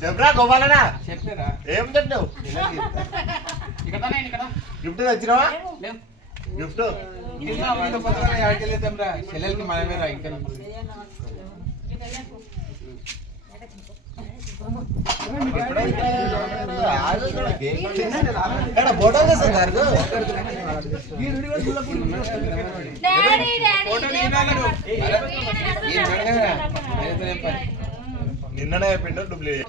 చెప్పరా గోపాలనా చెప్పారా ఏం చెప్పావు గిఫ్ట్ తెచ్చినావా గిఫ్ట్ చెల్లెలకి మనమే రా ఇంకా ఫోటో నిన్ననే చెప్పిండు డూప్లికేట్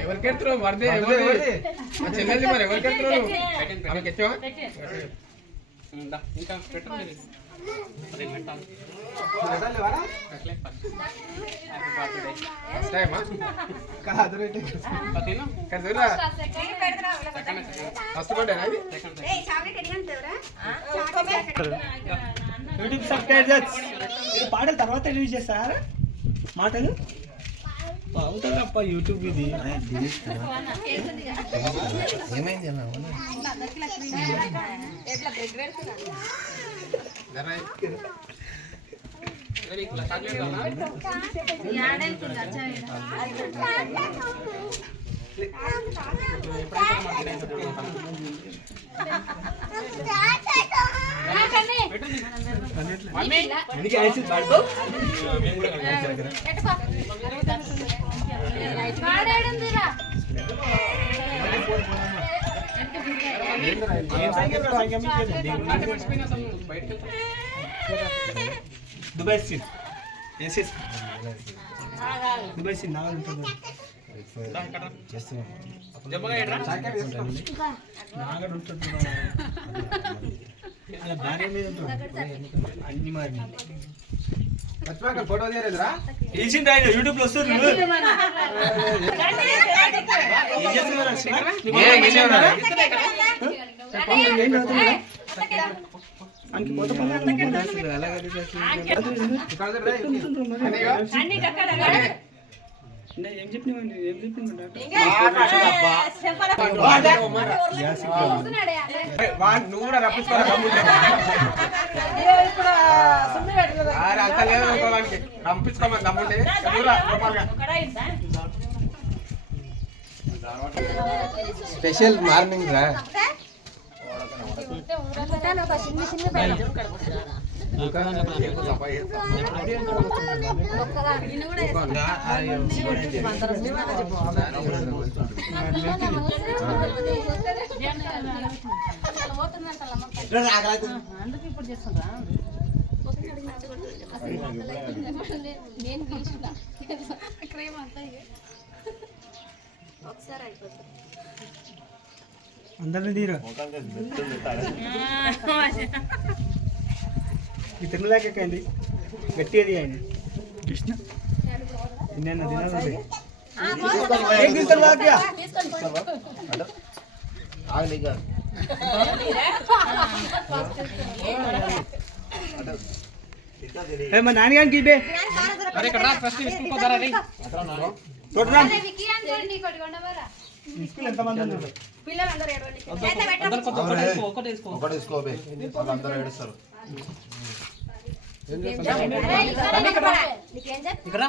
ఎవరికి ఎత్తున్నావు వరదే చెల్లెల్ది మరి ఎవరికి ఎత్తున్నావు ఇంకా పెట్టండి యూట్యూబ్ సబ్స్క్రైబర్స్ పాటలు తర్వాత రిలీజ్ చేస్తారా మాటలు బాగుంటుందప్ప యూట్యూబ్ ఇది ఏమైంది దుబాయ్ సీన్ ఎస్ఎస్ దుబాయ్ సీన్ నా ఉంటుంది నాగడు ఉంటుంది అలా భార్య మీద ఉంటుంది అన్ని మారి ఫోటో తీయలేదురా తీసింది ఆయన యూట్యూబ్ లో వస్తుంది ఏం చెప్పినామండి ఏం చెప్పినామండి నువ్వు కూడా రంపించుకోమని నమ్ముంటే స్పెషల్ మార్నింగ్ రా అందరినీ తీరా ఈ తినలేకండి గట్టి అది ఆయన కృష్ణ తిన్న తినాలి మా నాన్నగారికి ఇదే స్కూల్ ఎంతమంది ఉన్నారు ఒకటి తీసుకోబే వాళ్ళందరూ ఏడుస్తారు ఇక్కడ